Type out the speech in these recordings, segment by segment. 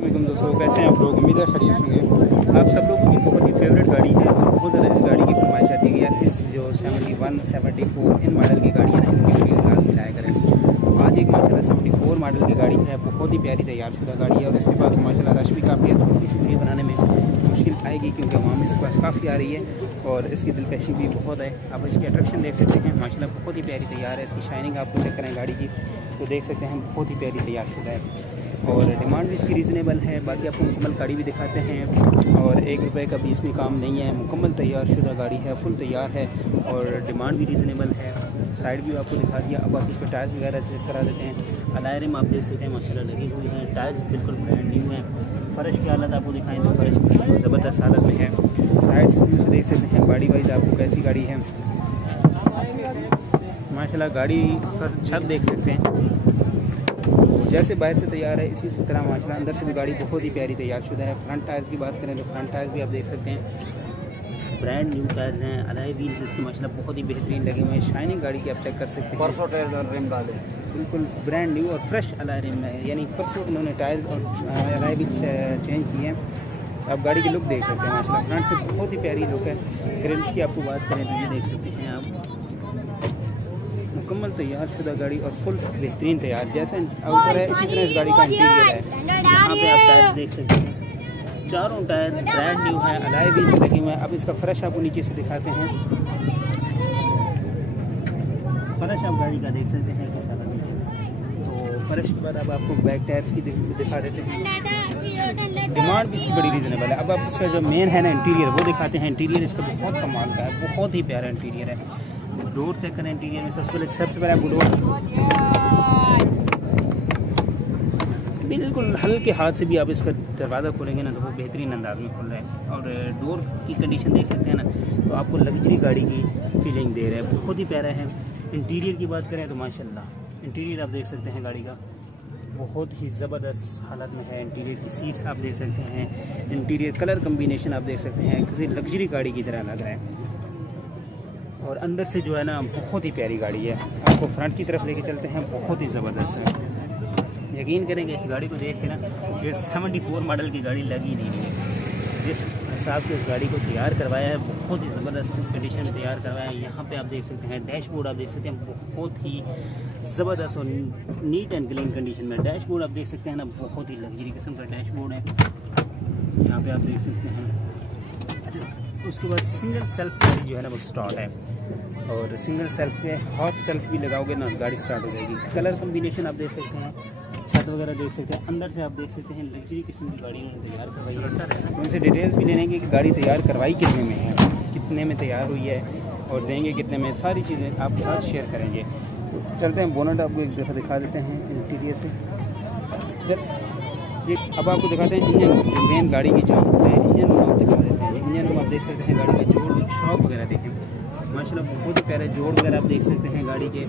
दोस्तों कैसे हैं आप लोग। उम्मीद है खरीद होंगे। आप सब लोगों की बहुत ही फेवरेट गाड़ी है और बहुत ज़्यादा इस गाड़ी की फरमाइश आती है यार इस जो 71, 74 इन मॉडल की गाड़ी है ना इनकी वीडियो लास्ट मिलाया करें। आज एक माशाल्लाह 74 मॉडल की गाड़ी है, बहुत ही प्यारी तैयारशुदा गाड़ी है और इसके पास माशाल्लाह रश भी काफ़ी है। तो इस वीडियो बनाने में मुश्किल आएगी क्योंकि आवाम इसके पास काफ़ी आ रही है और इसकी दिलकशी भी बहुत है। आप इसकी अट्रैक्शन देख सकते हैं, माशाल्लाह बहुत ही प्यारी तैयार है। इसकी शाइनिंग आपको चेक करें गाड़ी की तो देख सकते हैं बहुत ही प्यारी तैयारशुदा है और डिमांड भी इसकी रीज़नेबल है। बाकी आपको मुकम्मल गाड़ी भी दिखाते हैं और ₹1 का भी इसमें काम नहीं है। मुकम्मल तैयारशुदा गाड़ी है, फुल तैयार है और डिमांड भी रीज़नेबल है। साइड व्यू आपको दिखा दिया। अब आप इसके टायर्स वगैरह चेक करा देते हैं। अलाय रिम आप देख सकते हैं माशाल्लाह लगी हुई हैं। टायर्स बिल्कुल ब्रांड न्यू हैं। फ़र्श की हालत आपको दिखाएं तो फ़र्श बिल्कुल ज़बरदस्त हालत में है। साइड व्यू से देख सकते हैं बॉडी वाइज आपको कैसी गाड़ी है माशाल्लाह। गाड़ी पर छत देख सकते हैं जैसे बाहर से तैयार है इसी तरह माशाल्लाह अंदर से भी गाड़ी बहुत ही प्यारी तैयारशुदा है। फ्रंट टायर्स की बात करें तो फ्रंट टायर्स भी आप देख सकते हैं ब्रांड न्यू टायर्स हैं। अलॉय व्हील्स इसके माशाल्लाह बहुत ही बेहतरीन लगे हुए हैं। शाइनिंग गाड़ी की आप चेक कर सकते हैं। परसों टायर रिम डाले बिल्कुल ब्रांड न्यू और फ्रेश अलॉय रिम है, यानी परसों उन्होंने टायर्स और अलॉय व्हील्स चेंज किए हैं। आप गाड़ी की लुक देख सकते हैं माशाल्लाह फ्रंट से बहुत ही प्यारी लुक है। ग्रिल्स की आपको बात करें तो ये देख सकते हैं आप मुकम्मल तैयारशुदा गाड़ी और फुल बेहतरीन तैयार। जैसे आउटर है इसी तरह इस गाड़ी का इंटीरियर है। यहाँ पे आप टायर्स देख सकते हैं, चारों टायर्स ब्रांड न्यू हैं, अलॉय व्हील्स लगे हुए हैं। अब इसका फर्श आपको नीचे से दिखाते हैं। फर्श आप गाड़ी का देख सकते हैं किस हालत में है। तो फर्श के बाद अब आपको बैक टायर्स की दिखा देते हैं। डिमांड भी इसकी बड़ी रीज़नेबल है। अब आप इसका जो मेन है ना इंटीरियर वो दिखाते हैं। इंटीरियर इसका बहुत कमाल का है, बहुत ही प्यारा इंटीरियर है। डोर चेक करें इंटीरियर में। सबसे पहले आपको डोर बिल्कुल हल्के हाथ से भी आप इसका दरवाज़ा खोलेंगे ना तो वो बेहतरीन अंदाज में खुल रहा है और डोर की कंडीशन देख सकते हैं ना तो आपको लग्जरी गाड़ी की फीलिंग दे रहा है। बहुत ही प्यारा है। इंटीरियर की बात करें तो माशाल्लाह इंटीरियर आप देख सकते हैं गाड़ी का बहुत ही ज़बरदस्त हालत में है। इंटीरियर की सीट्स आप देख सकते हैं। इंटीरियर कलर कम्बिनेशन आप देख सकते हैं किसी लग्जरी गाड़ी की तरह लग रहा है और अंदर से जो है ना बहुत ही प्यारी गाड़ी है। आपको फ्रंट की तरफ लेके चलते हैं, बहुत ही ज़बरदस्त है। यकीन करेंगे इस गाड़ी को देख के ना ये 74 मॉडल की गाड़ी लगी नहीं है। जिस हिसाब से इस गाड़ी को तैयार करवाया है बहुत ही ज़बरदस्त कंडीशन में तैयार करवाया है। यहाँ पे आप देख सकते हैं डैशबोर्ड आप देख सकते हैं बहुत ही ज़बरदस्त और नीट एंड क्लीन कंडीशन में। डैशबोर्ड आप देख सकते हैं ना बहुत ही लग्जरी किस्म का डैशबोर्ड है। यहाँ पे आप देख सकते हैं। उसके बाद सिंगल सेल्फ गाड़ी जो है ना वो स्टार्ट है और सिंगल सेल्फ पे हाफ सेल्फ भी लगाओगे ना गाड़ी स्टार्ट हो जाएगी। कलर कम्बिनेशन आप देख सकते हैं, छत वगैरह देख सकते हैं। अंदर से आप देख सकते हैं लग्जरी किस्म की गाड़ी उन्होंने तैयार करवाई है। तो उनसे डिटेल्स भी ले लेंगे कि गाड़ी तैयार करवाई कितने में है, कितने में तैयार हुई है और देंगे कितने में। सारी चीज़ें आपके साथ शेयर करेंगे। तो चलते हैं बोनट आपको एक दफ़ा दिखा देते हैं इंटीरियर से। अब आपको दिखाते हैं इंजन जो मेन गाड़ी की जान होता है। इंजन रूम आप दिखा देते हैं। इंजन रूम आप देख सकते हैं गाड़ी का जोड़ शॉक वगैरह देखें माशाल्लाह बहुत ही प्यारे जोड़ वगैरह आप देख सकते हैं। गाड़ी के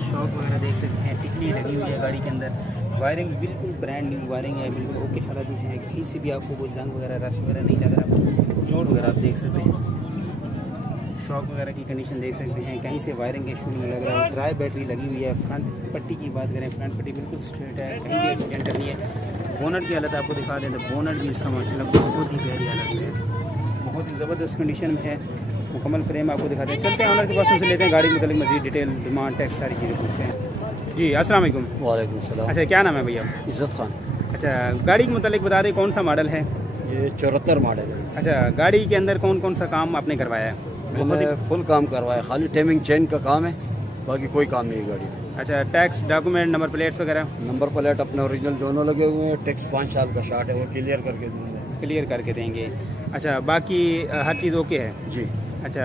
शॉक वगैरह देख सकते हैं। टिकली लगी हुई है गाड़ी के अंदर। वायरिंग बिल्कुल ब्रांड न्यू वायरिंग है, बिल्कुल ओके हालत में है। कहीं से भी आपको कोई जंग वगैरह रस वगैरह नहीं लग रहा। जोड़ वगैरह आप देख सकते हैं। शॉक वगैरह की कंडीशन देख सकते हैं। कहीं से वायरिंग इशू नहीं लग रहा है। ड्राई बैटरी लगी हुई है। फ्रंट पट्टी की बात करें फ्रंट पट्टी बिल्कुल स्ट्रेट है, कहीं भी एक्सीडेंट नहीं है। बोनट की हालत आपको दिखा दें तो बोनट भी इसका माशाल्लाह बहुत ही प्यारी हालत में है, बहुत ही ज़बरदस्त कंडीशन में है। मुकम्मल फ्रेम आपको दिखाते हैं। चलते हैं ऑनर के पास उनसे लेते हैं गाड़ी के मतलब मज़ीद डिटेल डिमांड टैक्स सारी चीज़ें पूछते हैं। जी अस्सलाम वालेकुम। वालेकुम सलाम। अच्छा क्या नाम है भैया? इज़्ज़त खान। अच्छा गाड़ी के मतलब बता दें कौन सा मॉडल है? ये 74 मॉडल है। अच्छा गाड़ी के अंदर कौन कौन सा काम आपने करवाया है? मैंने फुल काम करवाया, खाली टाइमिंग चेंज का काम है, बाकी कोई काम नहीं है गाड़ी में। अच्छा टैक्स डॉक्यूमेंट नंबर प्लेट्स वगैरह? नंबर प्लेट अपने ओरिजिनल दोनों लगे हुए हैं। टैक्स 5 साल का शार्ट है, वो क्लियर करके दूँगा। क्लियर करके देंगे। अच्छा बाकी हर चीज़ ओके है जी। अच्छा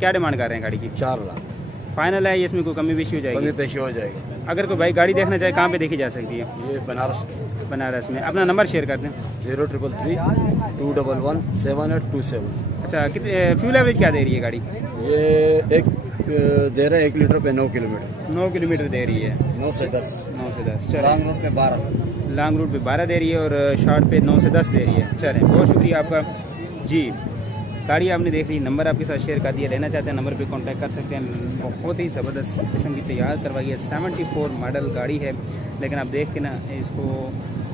क्या डिमांड कर रहे हैं गाड़ी की? 4 लाख फाइनल है? इसमें कोई कमी पेशी हो जाएगी? कमी पेशी हो जाएगी। अगर कोई भाई गाड़ी देखना चाहे कहाँ पे देखी जा सकती है? ये बनारस में। अपना नंबर शेयर कर दें। 0333 211 7827। अच्छा कितने फ्यूल एवरेज क्या दे रही है गाड़ी? ये एक दे रहे 1 लीटर पे 9 किलोमीटर। 9 किलोमीटर दे रही है। 9 से 10। 9 से 10 चलें। लॉन्ग रूट पे 12। लॉन्ग रूट पे 12 दे रही है और शॉर्ट पे 9 से 10 दे रही है। चलें बहुत शुक्रिया आपका जी। गाड़ी आपने देख ली, नंबर आपके साथ शेयर कर दिया, लेना चाहते हैं नंबर पे कांटेक्ट कर सकते हैं। बहुत ही ज़बरदस्त किस्म की तैयार करवाई है, 74 मॉडल गाड़ी है, लेकिन आप देख के ना इसको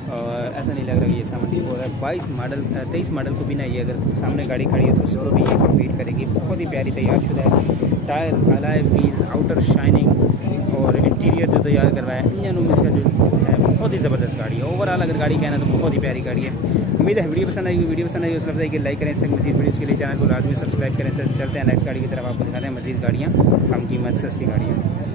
ऐसा नहीं लग रहा कि ये 74 है। 22 मॉडल 23 मॉडल को भी ना ये अगर सामने गाड़ी खड़ी है तो उसको भी ये कम्पीट करेगी। बहुत ही प्यारी तैयार शुदा है, tyre alloy wheel outer shining और इंटीरियर जो तैयार करवाया है, इंजन रूम इसका जो है बहुत ही ज़बरदस्त गाड़ी है। ओवरऑल अगर गाड़ी कहना तो बहुत ही प्यारी गाड़ी है। उम्मीद है वीडियो पसंद आएगी। वीडियो पसंद आएगी उसका बताइए कि लाइक करें, इससे मजीद वीडियोज़ के लिए चैनल को लाजमी सब्सक्राइब करें। तो चलते हैं नेक्स्ट गाड़ी की तरफ, आपको दिखाते हैं मजीद गाड़ियाँ कम कीमत सस्ती गाड़ियाँ।